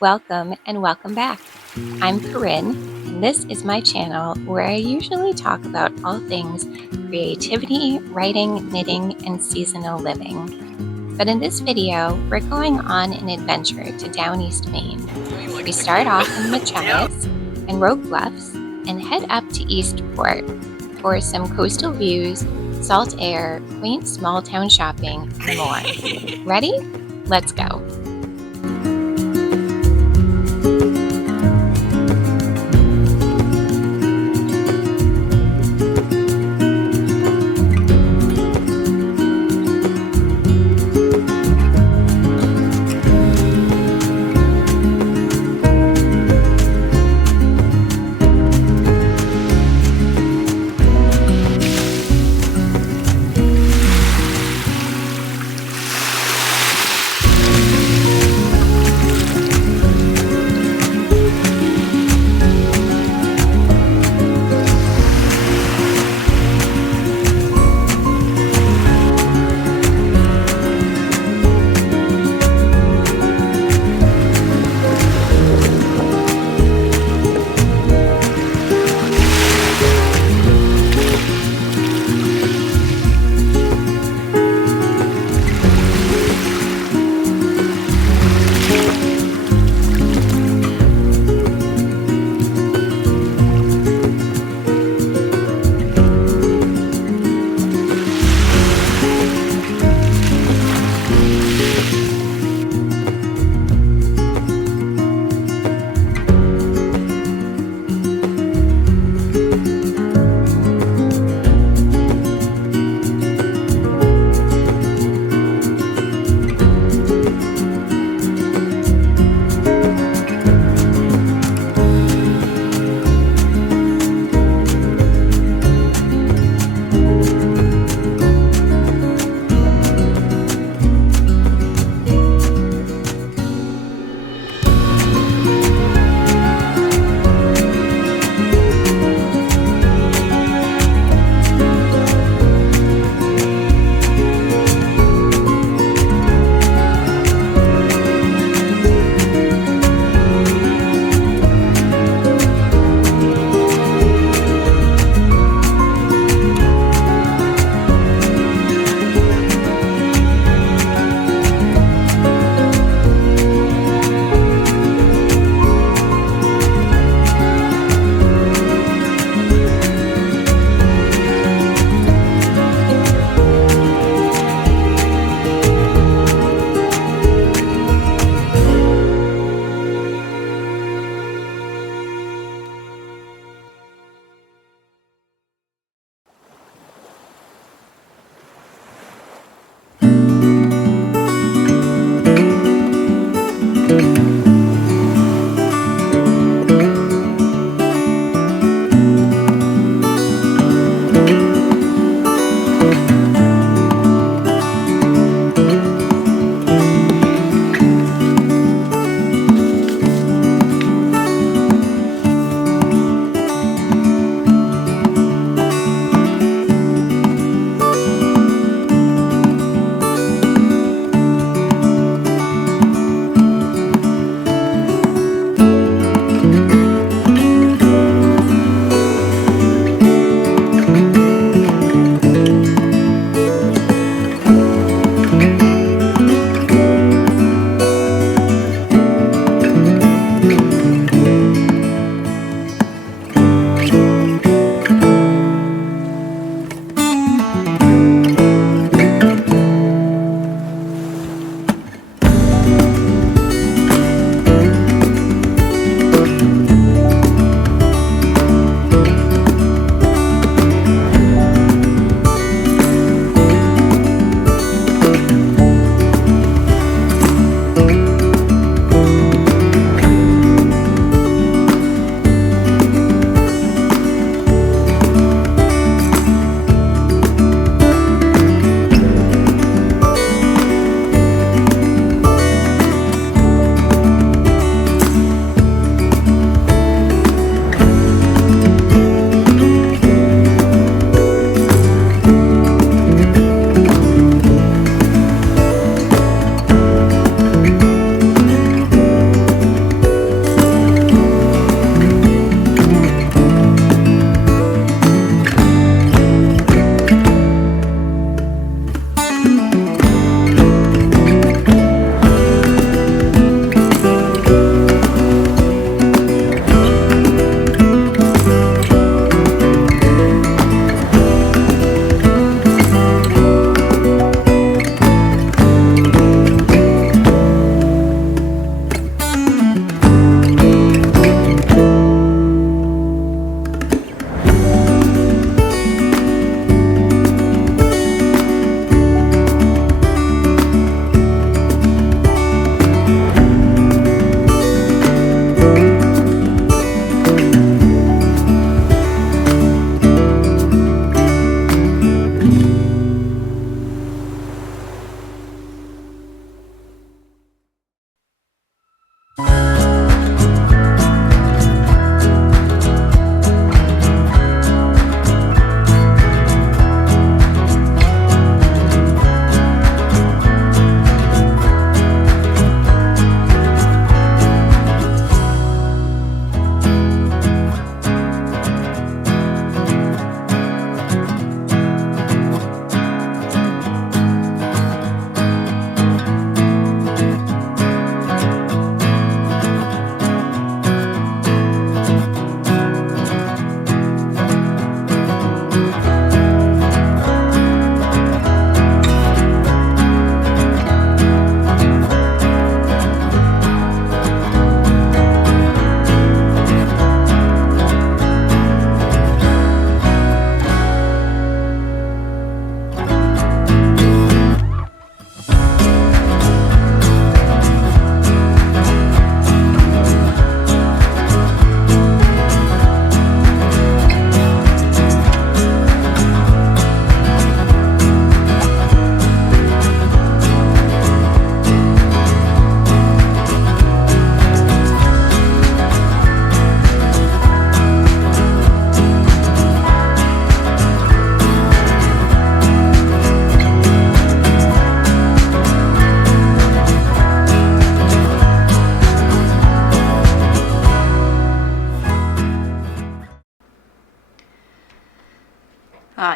Welcome and welcome back. I'm Corinne, and this is my channel where I usually talk about all things creativity, writing, knitting, and seasonal living. But in this video, we're going on an adventure to Downeast Maine. We start off in the Chatty and Roque Bluffs and head up to Eastport for some coastal views, salt air, quaint small town shopping, and more. Ready? Let's go.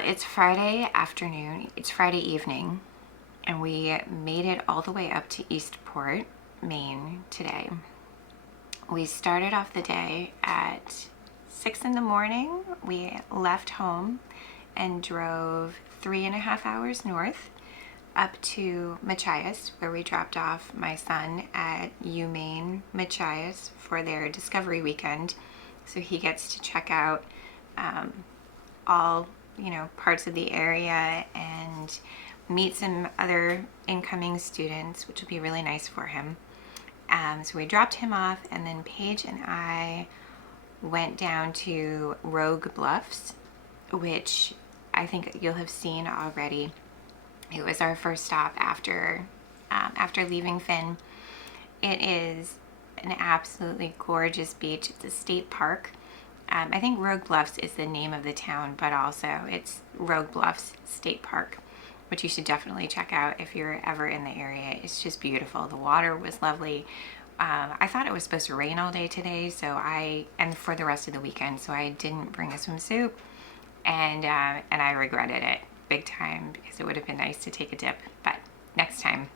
it's Friday afternoon, it's Friday evening, and we made it all the way up to Eastport, Maine today. We started off the day at 6 in the morning. We left home and drove 3.5 hours north up to Machias, where we dropped off my son at UMaine Machias for their Discovery Weekend. So he gets to check out all, parts of the area and meet some other incoming students, which will be really nice for him. So we dropped him off, and then Paige and I went down to Roque Bluffs, which I think you'll have seen already. It was our first stop after leaving Finn. It is an absolutely gorgeous beach. It's a state park. I think Roque Bluffs is the name of the town, but also it's Roque Bluffs State Park, which you should definitely check out if you're ever in the area. It's just beautiful. The water was lovely. I thought it was supposed to rain all day today, and for the rest of the weekend, so I didn't bring a swimsuit, and I regretted it big time because it would have been nice to take a dip, but next time.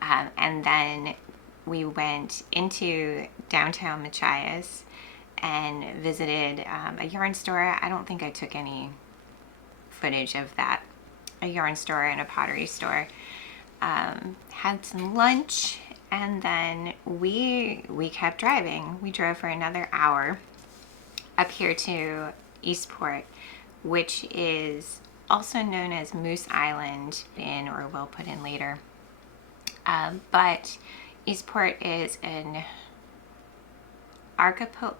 And then we went into downtown Machias and visited a yarn store. I don't think I took any footage of that. A yarn store and a pottery store. Had some lunch, and then we kept driving. We drove for another hour up here to Eastport, which is also known as Moose Island, or we'll put in later. But Eastport is an archipelago.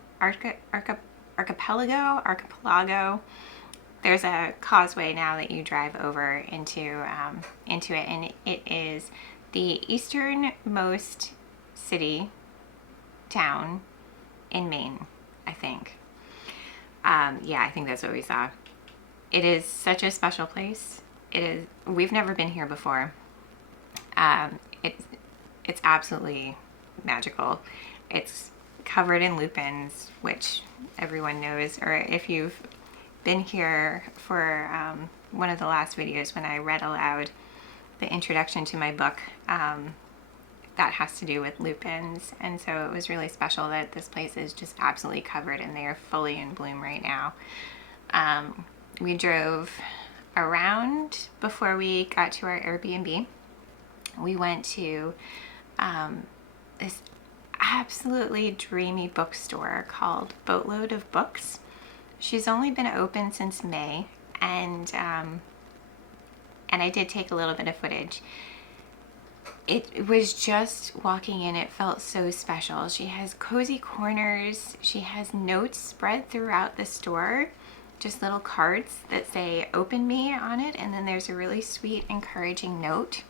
There's a causeway now that you drive over into it, and it is the easternmost town in Maine, I think. Yeah, I think that's what we saw. It is such a special place. We've never been here before. It's absolutely magical. It's covered in lupins, which everyone knows, or if you've been here for one of the last videos when I read aloud the introduction to my book, that has to do with lupins, and so it was really special that this place is just absolutely covered and they are fully in bloom right now. We drove around before we got to our Airbnb. We went to this absolutely dreamy bookstore called Boatload of Books. She's only been open since May, and I did take a little bit of footage. It was just walking in, it felt so special. She has cozy corners. She has notes spread throughout the store, just little cards that say "Open Me" on it, and then there's a really sweet, encouraging note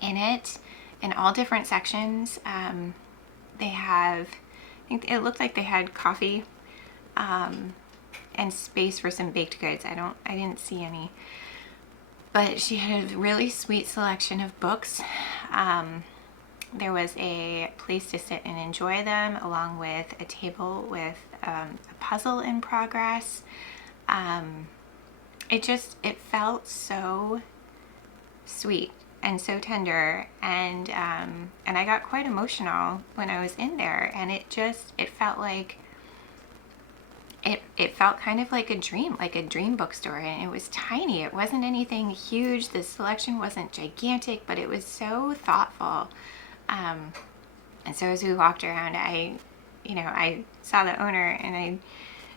in it. In all different sections, they have, I think it looked like they had coffee and space for some baked goods. I didn't see any, but she had a really sweet selection of books. There was a place to sit and enjoy them, along with a table with a puzzle in progress. It felt so sweet and so tender, and I got quite emotional when I was in there, and it felt like it felt kind of like a dream bookstore, and it was tiny. It wasn't anything huge. The selection wasn't gigantic, but it was so thoughtful. And so as we walked around, I saw the owner, and I,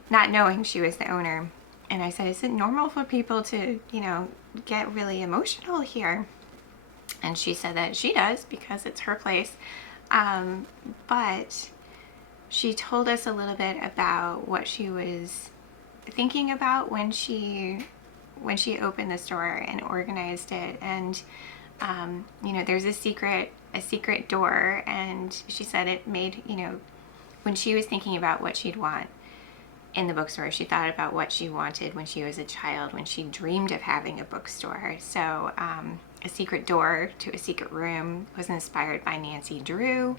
not knowing she was the owner, and I said, "Is it normal for people to, get really emotional here?" And she said that she does because it's her place. But she told us a little bit about what she was thinking about when she opened the store and organized it. And there's a secret door, and she said it made, when she was thinking about what she'd want in the bookstore, she thought about what she wanted when she was a child, when she dreamed of having a bookstore. So a secret door to a secret room was inspired by Nancy Drew.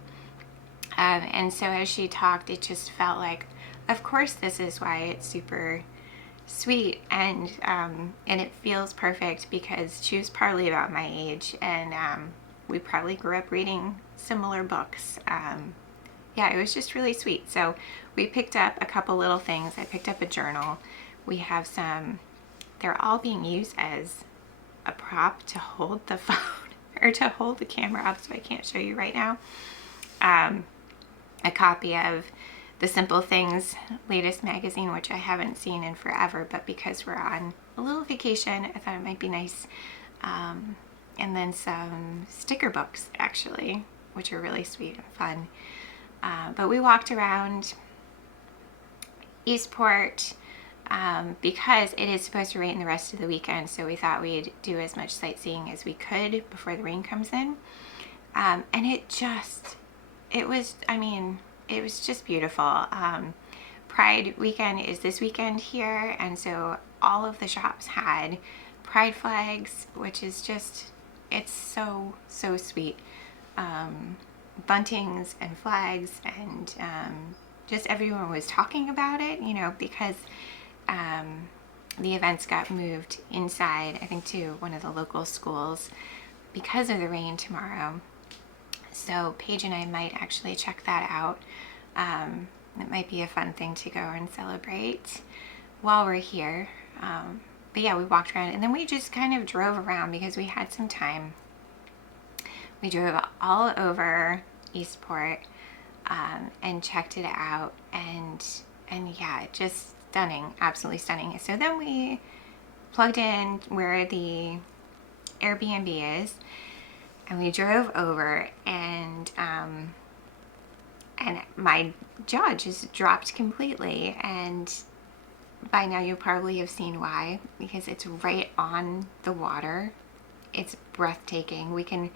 And so as she talked, it just felt like, of course, this is why it's super sweet, and it feels perfect because she was partly about my age, and we probably grew up reading similar books. Yeah, it was just really sweet. So we picked up a couple little things. I picked up a journal. We have some, they're all being used as a prop to hold the phone or to hold the camera up, so I can't show you right now. A copy of The Simple Things latest magazine, which I haven't seen in forever, but because we're on a little vacation, I thought it might be nice. And then some sticker books, actually, which are really sweet and fun. But we walked around Eastport because it is supposed to rain the rest of the weekend, so we thought we'd do as much sightseeing as we could before the rain comes in. And it was just beautiful. Pride weekend is this weekend here, and so all of the shops had pride flags, which is just, it's so sweet. Buntings and flags, and just everyone was talking about it, you know, because the events got moved inside, I think, to one of the local schools because of the rain tomorrow. So Paige and I might actually check that out. It might be a fun thing to go and celebrate while we're here. But yeah, we walked around, and then we just kind of drove around because we had some time. We drove all over Eastport and checked it out, and yeah, just stunning, absolutely stunning. So then we plugged in where the Airbnb is, and we drove over, and my jaw just dropped completely. And by now you probably have seen why, because it's right on the water. It's breathtaking. We can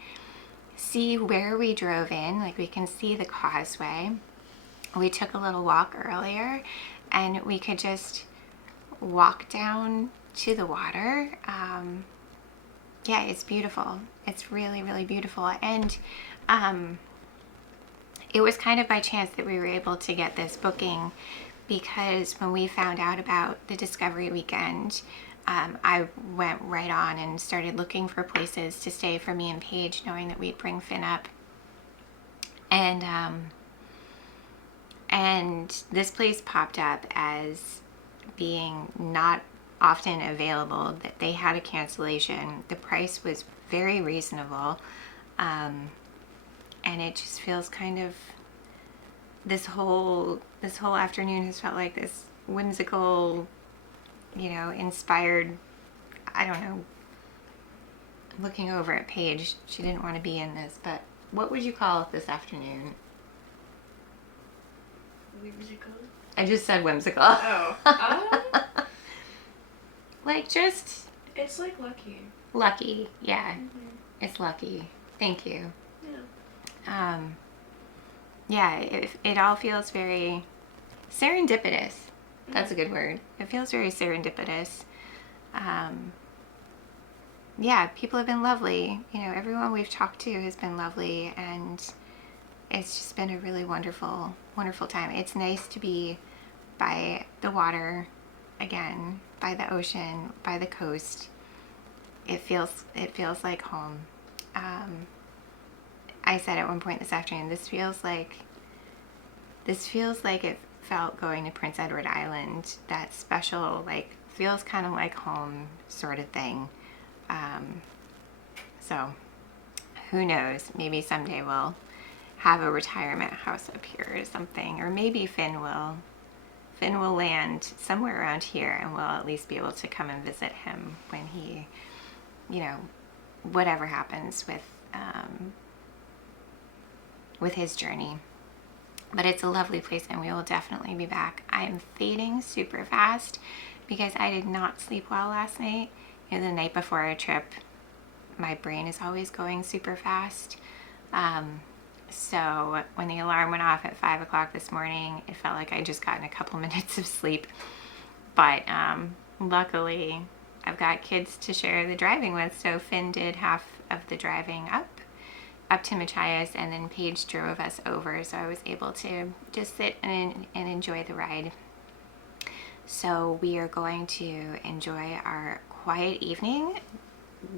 see where we drove in, like we can see the causeway. We took a little walk earlier, and we could just walk down to the water. Yeah, it's beautiful. It's really, really beautiful. And it was kind of by chance that we were able to get this booking, because when we found out about the Discovery Weekend, I went right on and started looking for places to stay for me and Paige, knowing that we'd bring Finn up. And this place popped up as being not often available, that they had a cancellation. The price was very reasonable, and it just feels kind of, this whole afternoon has felt like this whimsical, you know, inspired, I don't know. I'm looking over at Paige. She didn't want to be in this, but what would you call it this afternoon? Whimsical? I just said whimsical. Oh. Like, just... It's like lucky. Lucky, yeah. Mm-hmm. It's lucky. Thank you. Yeah. Yeah, it all feels very serendipitous. That's a good word. It feels very serendipitous. Yeah, people have been lovely. You know, everyone we've talked to has been lovely, and it's just been a really wonderful, wonderful time. It's nice to be by the water again, by the ocean, by the coast. It feels like home. I said at one point this afternoon, this feels like it felt going to Prince Edward Island. That special, like, feels kind of like home sort of thing. So who knows? Maybe someday we'll have a retirement house up here or something, or maybe Finn will land somewhere around here, and we'll at least be able to come and visit him when he, you know, whatever happens with his journey. But it's a lovely place, and we will definitely be back. I am fading super fast because I did not sleep well last night. You know, the night before a trip, my brain is always going super fast. So when the alarm went off at 5 o'clock this morning, it felt like I just gotten a couple minutes of sleep. But luckily, I've got kids to share the driving with, so Finn did half of the driving up to Machias, and then Paige drove us over, so I was able to just sit and enjoy the ride. So we are going to enjoy our quiet evening.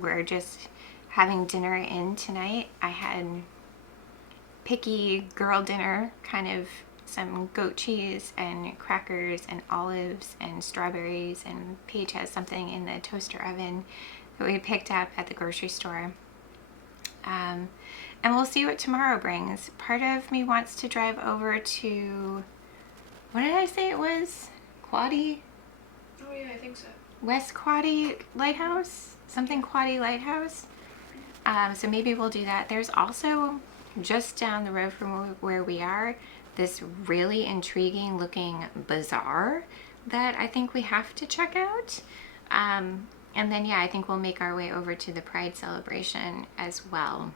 We're just having dinner in tonight. I had picky girl dinner, kind of some goat cheese and crackers and olives and strawberries, and Paige has something in the toaster oven that we picked up at the grocery store. And we'll see what tomorrow brings. Part of me wants to drive over to, what did I say it was? Quoddy? Oh yeah, I think so. West Quoddy Lighthouse? Something Quoddy Lighthouse? So maybe we'll do that. There's also, just down the road from where we are, this really intriguing looking bazaar that I think we have to check out. And then yeah, I think we'll make our way over to the Pride celebration as well.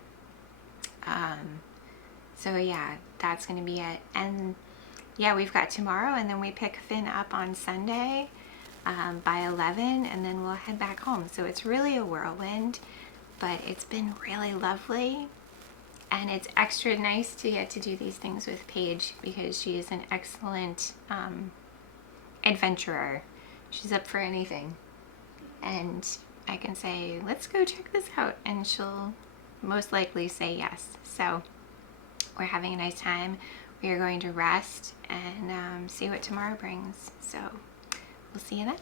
So yeah, that's gonna be it. And yeah, we've got tomorrow, and then we pick Finn up on Sunday by 11, and then we'll head back home. So it's really a whirlwind, but it's been really lovely. And it's extra nice to get to do these things with Paige because she is an excellent adventurer. She's up for anything. And I can say, let's go check this out, and she'll most likely say yes. So we're having a nice time. We are going to rest and see what tomorrow brings. So we'll see you then.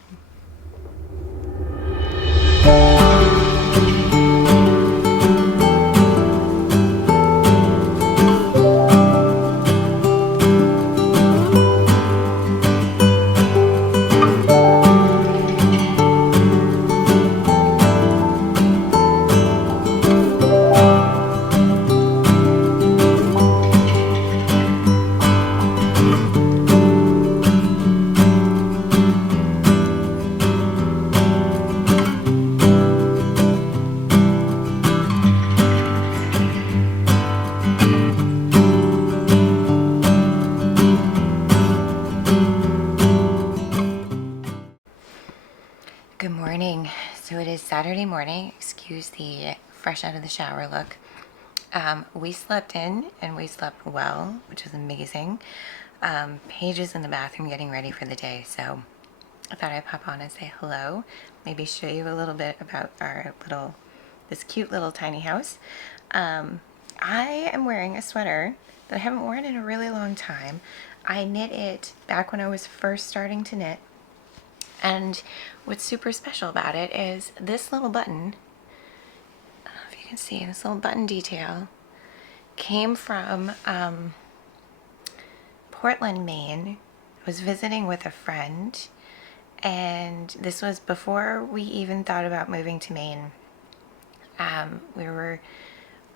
Good morning. So it is Saturday morning. Excuse the fresh out of the shower look. We slept in and we slept well, which was amazing. Paige is in the bathroom getting ready for the day, so I thought I'd pop on and say hello. Maybe show you a little bit about this cute little tiny house. I am wearing a sweater that I haven't worn in a really long time. I knit it back when I was first starting to knit. And what's super special about it is this little button, I don't know if you can see, this little button detail came from Portland, Maine. I was visiting with a friend, and this was before we even thought about moving to Maine. We were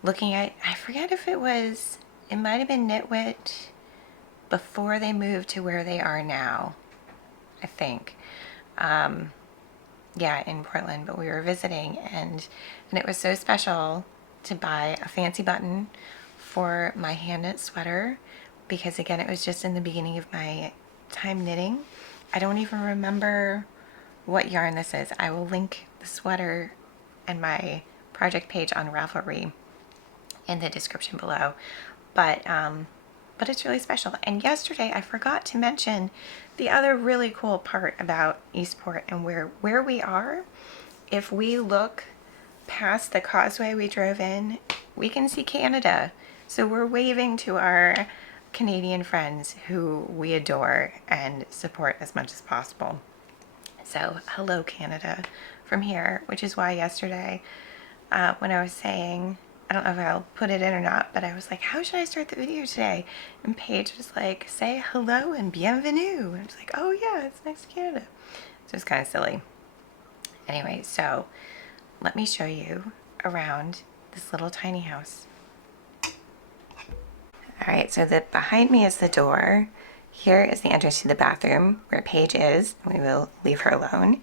looking at, I forget if it might have been Knitwit before they moved to where they are now, I think. Yeah, in Portland, but we were visiting, and it was so special to buy a fancy button for my hand knit sweater, because again, it was just in the beginning of my time knitting. I don't even remember what yarn this is. I will link the sweater and my project page on Ravelry in the description below, but it's really special. And yesterday I forgot to mention the other really cool part about Eastport and where we are. If we look past the causeway we drove in, we can see Canada. So we're waving to our Canadian friends who we adore and support as much as possible. So hello Canada from here, which is why yesterday when I was saying, I don't know if I'll put it in or not, but I was like, how should I start the video today? And Paige was like, say hello and bienvenue. And I was like, oh yeah, it's next to Canada. So it's kind of silly. Anyway, so let me show you around this little tiny house. All right, so behind me is the door. Here is the entrance to the bathroom where Paige is. We will leave her alone.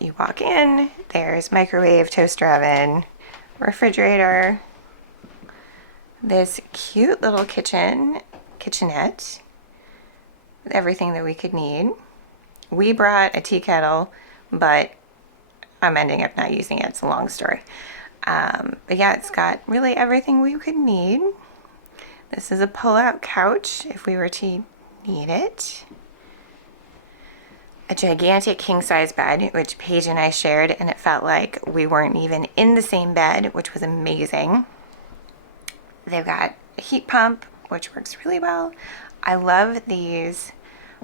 You walk in, there's microwave, toaster oven, refrigerator, this cute little kitchenette with everything that we could need. We brought a tea kettle, but I'm ending up not using it. It's a long story. But yeah, it's got really everything we could need. This is a pull-out couch if we were to need it. a gigantic king-size bed, which Paige and I shared, and it felt like we weren't even in the same bed, which was amazing. They've got a heat pump, which works really well. I love these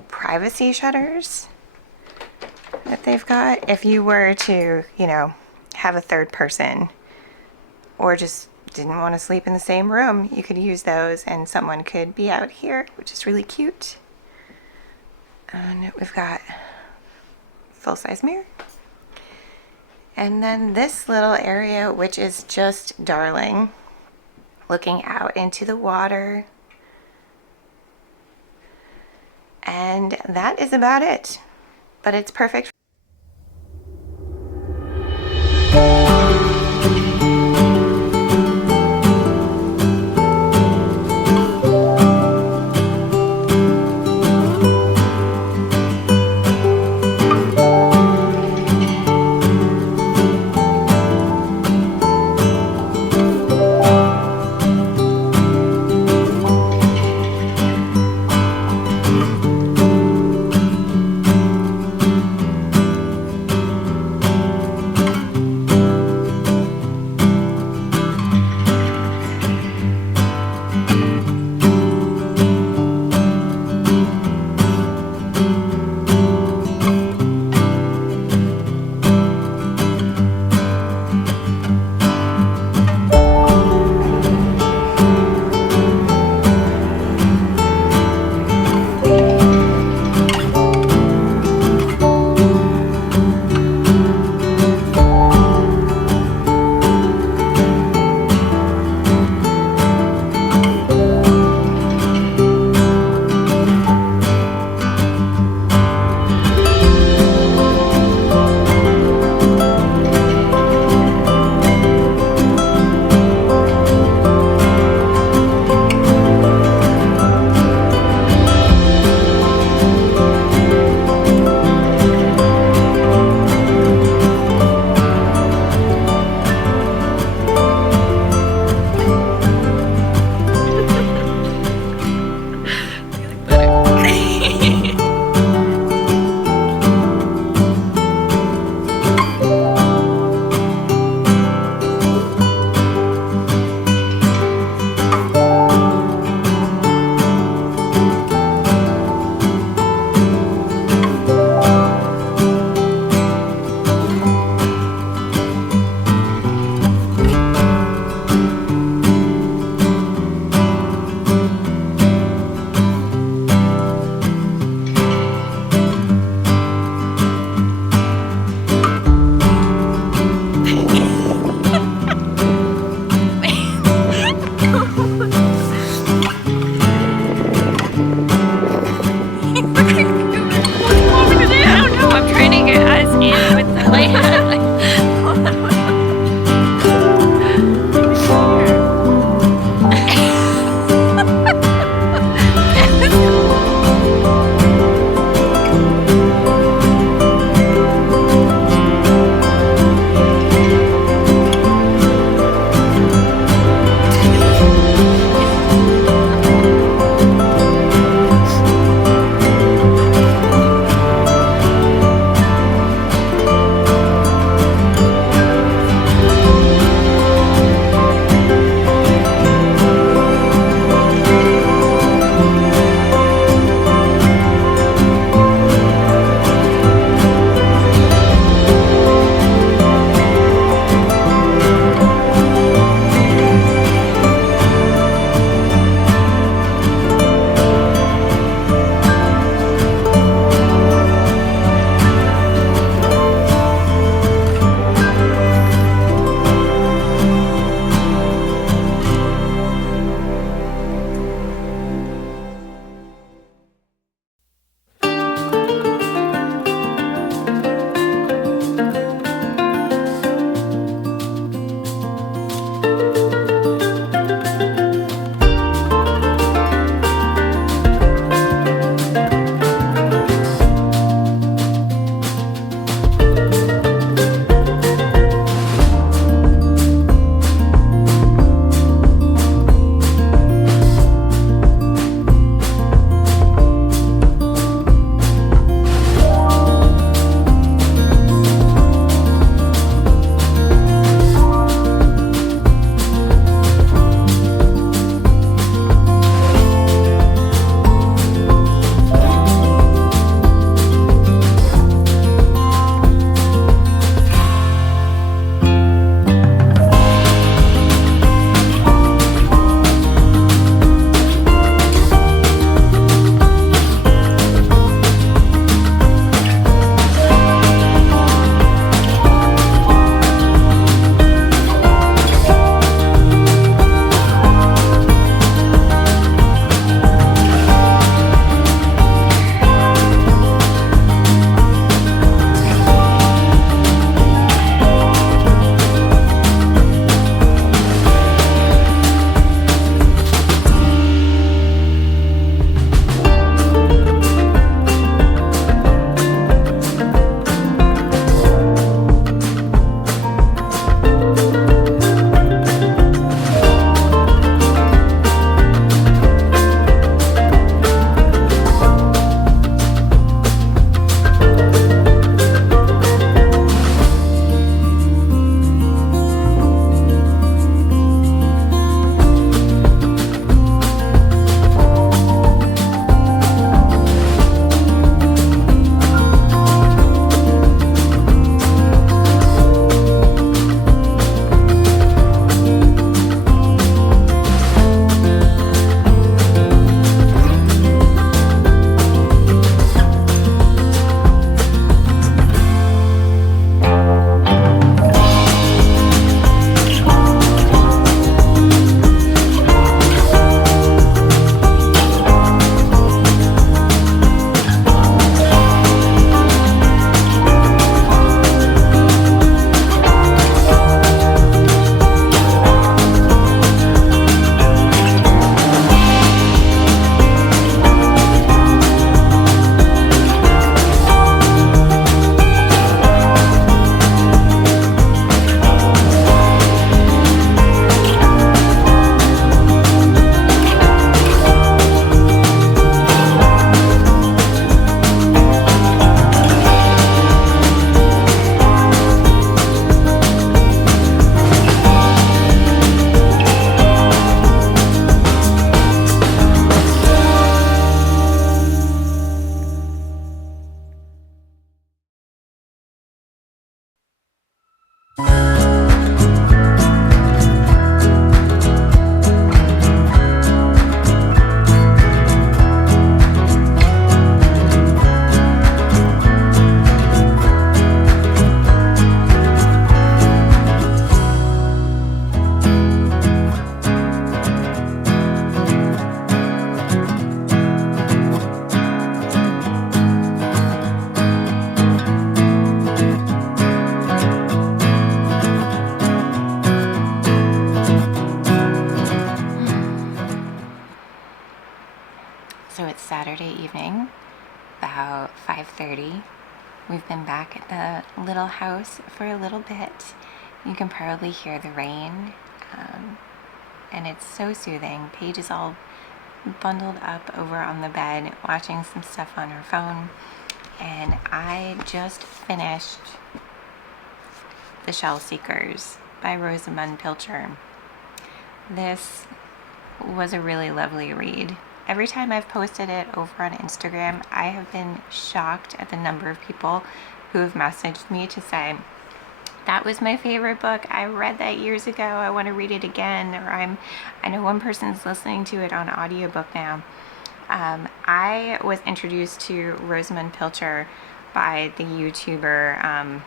privacy shutters that they've got. If you were to, you know, have a third person or just didn't want to sleep in the same room, you could use those and someone could be out here, which is really cute. And we've got full-size mirror. And then this little area, which is just darling, looking out into the water. And that is about it, but it's perfect. So it's Saturday evening, about 5:30. We've been back at the little house for a little bit. You can probably hear the rain, and it's so soothing. Paige is all bundled up over on the bed, watching some stuff on her phone, and I just finished The Shell Seekers by Rosamund Pilcher. This was a really lovely read. Every time I've posted it over on Instagram, I have been shocked at the number of people who have messaged me to say, that was my favorite book. I read that years ago. I want to read it again. Or I know one person's listening to it on audiobook now. I was introduced to Rosamund Pilcher by the YouTuber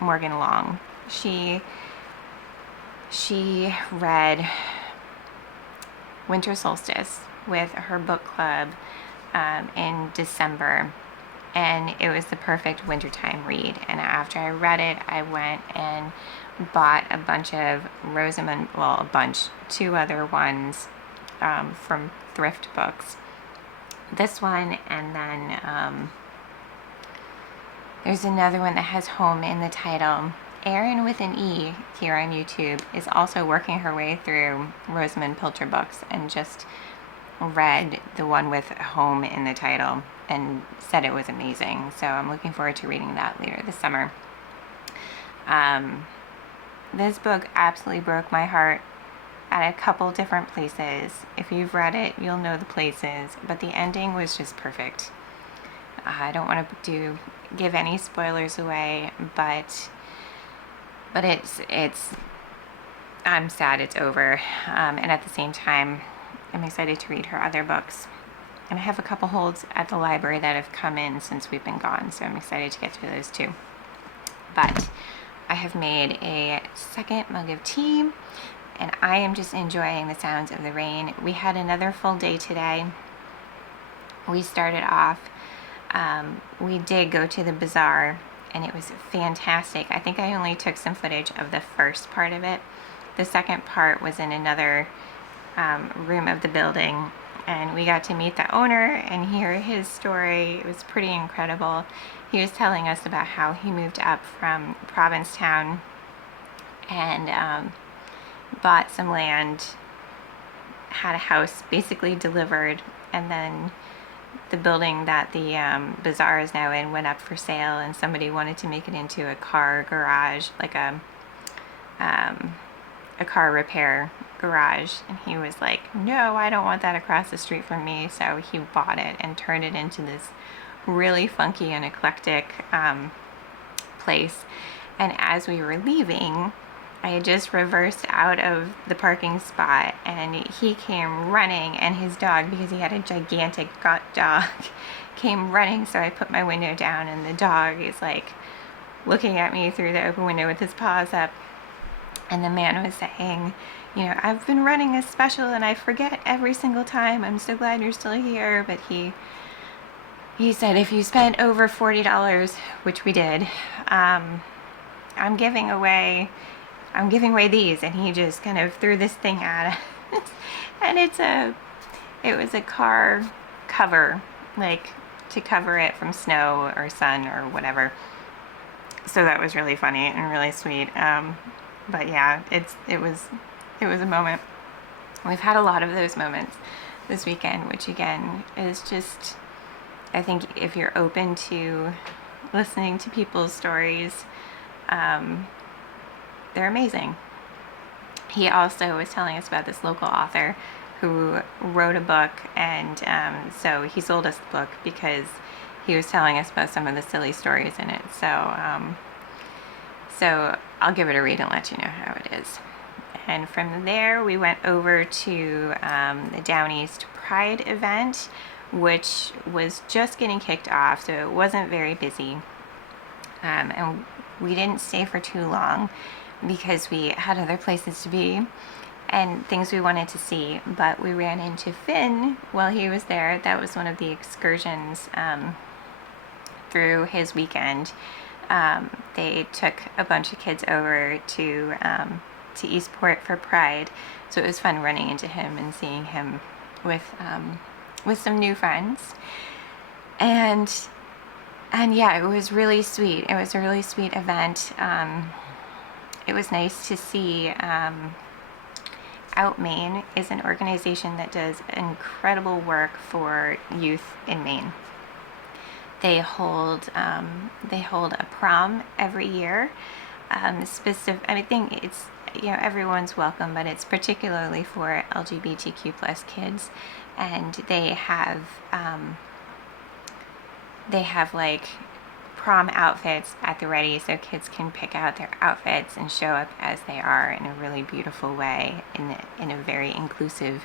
Morgan Long. She read Winter Solstice with her book club in December, and it was the perfect wintertime read. And after I read it, I went and bought a bunch of Rosamund, well, a bunch, two other ones from thrift books. This one, and then there's another one that has home in the title. Erin with an E here on YouTube is also working her way through Rosamund Pilcher books and just read the one with home in the title and said it was amazing. So I'm looking forward to reading that later this summer. This book absolutely broke my heart at a couple different places. If you've read it, you'll know the places, but the ending was just perfect. I don't want to give any spoilers away, but it's I'm sad it's over, and at the same time I'm excited to read her other books, and I have a couple holds at the library that have come in since we've been gone, so I'm excited to get through those too. But I have made a second mug of tea, and I am just enjoying the sounds of the rain. We had another full day today. We started off, we did go to the Bazzarr, and it was fantastic. I think I only took some footage of the first part of it. The second part was in another room of the building, and we got to meet the owner and hear his story. It was pretty incredible. He was telling us about how he moved up from Provincetown and bought some land, had a house basically delivered, and then the building that the Bazzarr is now in went up for sale, and somebody wanted to make it into a car garage, like a car repair garage, and he was like, no, I don't want that across the street from me. So he bought it and turned it into this really funky and eclectic place. And as we were leaving, I had just reversed out of the parking spot, and he came running, and his dog, because he had a gigantic dog, came running. So I put my window down, and the dog is like looking at me through the open window with his paws up. And the man was saying, you know, I've been running a special and I forget every single time. I'm so glad you're still here. But he said, if you spent over $40, which we did, I'm giving away these. And he just kind of threw this thing at us. And it was a car cover, like to cover it from snow or sun or whatever. So that was really funny and really sweet. But yeah, it was a moment. We've had a lot of those moments this weekend, which again is just, I think if you're open to listening to people's stories, they're amazing. He also was telling us about this local author who wrote a book, and so he sold us the book because he was telling us about some of the silly stories in it. So I'll give it a read and let you know how it is. And from there, we went over to the Downeast Pride event, which was just getting kicked off, so it wasn't very busy. And we didn't stay for too long because we had other places to be and things we wanted to see. But we ran into Finn while he was there. That was one of the excursions through his weekend. They took a bunch of kids over to Eastport for Pride, so it was fun running into him and seeing him with with some new friends, and yeah, it was really sweet. It was a really sweet event. It was nice to see. Out Maine is an organization that does incredible work for youth in Maine. They hold a prom every year. I think it's, everyone's welcome, but it's particularly for LGBTQ plus kids, and they have like prom outfits at the ready, so kids can pick out their outfits and show up as they are in a really beautiful way, in a very inclusive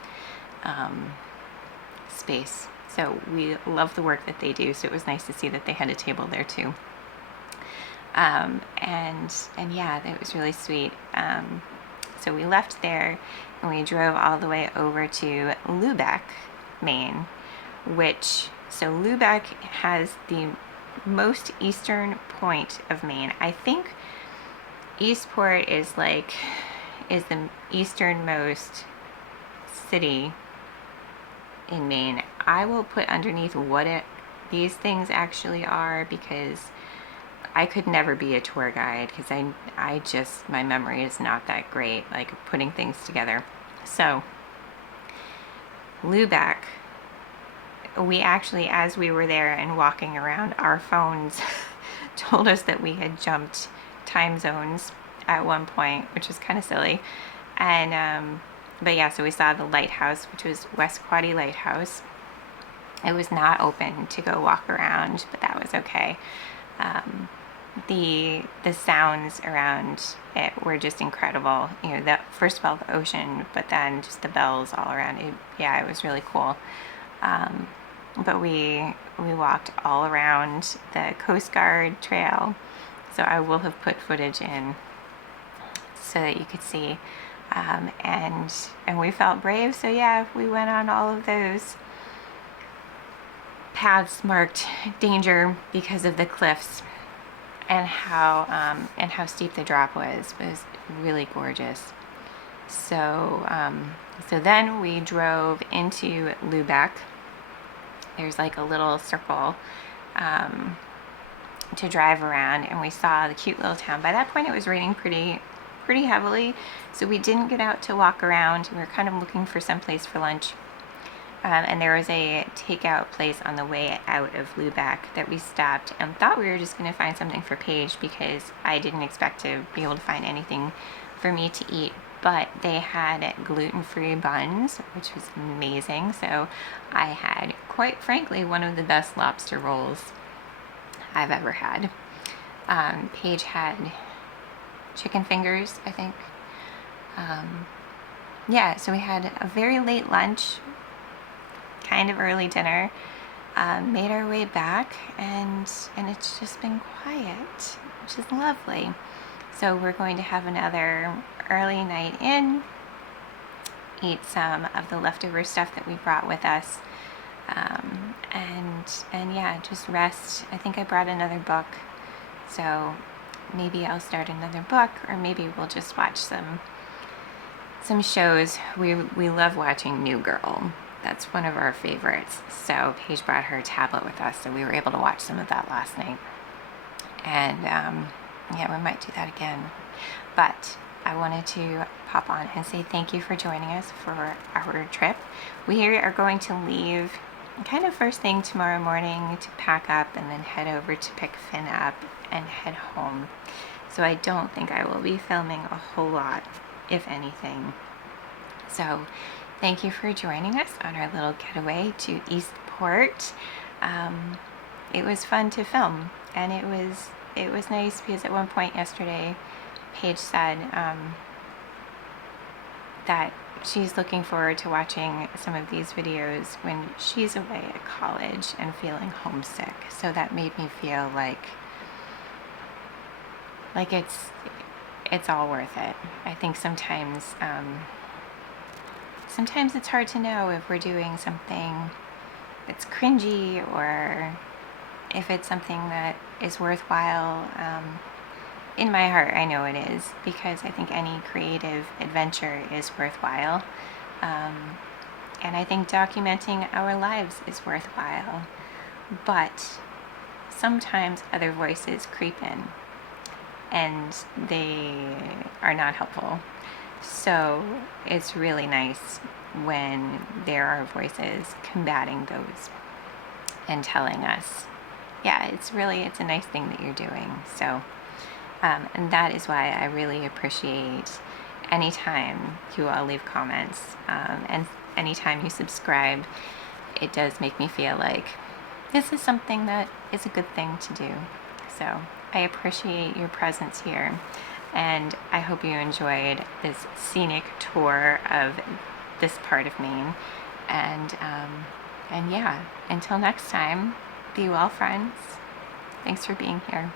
space. So we love the work that they do, so it was nice to see that they had a table there too. And yeah, it was really sweet. So we left there and we drove all the way over to Lubec, Maine, so Lubec has the most eastern point of Maine. I think Eastport is the easternmost city in Maine. I will put underneath what these things actually are, because I could never be a tour guide, because my memory is not that great, like putting things together. So Lubec, we actually, as we were there and walking around, our phones told us that we had jumped time zones at one point, which was kind of silly. And but yeah, so we saw the Lighthouse, which was West Quoddy Lighthouse. It was not open to go walk around, but that was okay. The sounds around it were just incredible. First of all, the ocean, but then just the bells all around it. Yeah, it was really cool. But we walked all around the Coastguard Trail, so I will have put footage in so that you could see. And we felt brave, so yeah, we went on all of those paths marked danger because of the cliffs, and how steep the drop was really gorgeous. So then we drove into Lubec. There's like a little circle to drive around, and we saw the cute little town. By that point, it was raining pretty heavily, so we didn't get out to walk around. We were kind of looking for some place for lunch, and there was a takeout place on the way out of Lubec that we stopped and thought we were just going to find something for Paige, because I didn't expect to be able to find anything for me to eat. But they had gluten-free buns, which was amazing. So I had, quite frankly, one of the best lobster rolls I've ever had. Paige had chicken fingers, I think. Yeah, so we had a very late lunch, kind of early dinner, made our way back, and it's just been quiet, which is lovely. So we're going to have another early night in, eat some of the leftover stuff that we brought with us, and yeah, just rest. I think I brought another book, so maybe I'll start another book, or maybe we'll just watch some shows. We love watching New Girl. That's one of our favorites. So Paige brought her tablet with us, so we were able to watch some of that last night. And yeah, we might do that again. But I wanted to pop on and say thank you for joining us for our trip. We are going to leave kind of first thing tomorrow morning to pack up and then head over to pick Finn up and head home. So I don't think I will be filming a whole lot, if anything. So thank you for joining us on our little getaway to Eastport. It was fun to film, and it was nice because at one point yesterday, Paige said that she's looking forward to watching some of these videos when she's away at college and feeling homesick. So that made me feel like it's all worth it. I think sometimes it's hard to know if we're doing something that's cringy or if it's something that is worthwhile. In my heart, I know it is, because I think any creative adventure is worthwhile. And I think documenting our lives is worthwhile. But sometimes other voices creep in and they are not helpful. So it's really nice when there are voices combating those and telling us, yeah, it's a nice thing that you're doing. So, and that is why I really appreciate anytime you all leave comments, and anytime you subscribe. It does make me feel like this is something that is a good thing to do. So I appreciate your presence here, and I hope you enjoyed this scenic tour of this part of Maine. And yeah, until next time, be well, friends. Thanks for being here.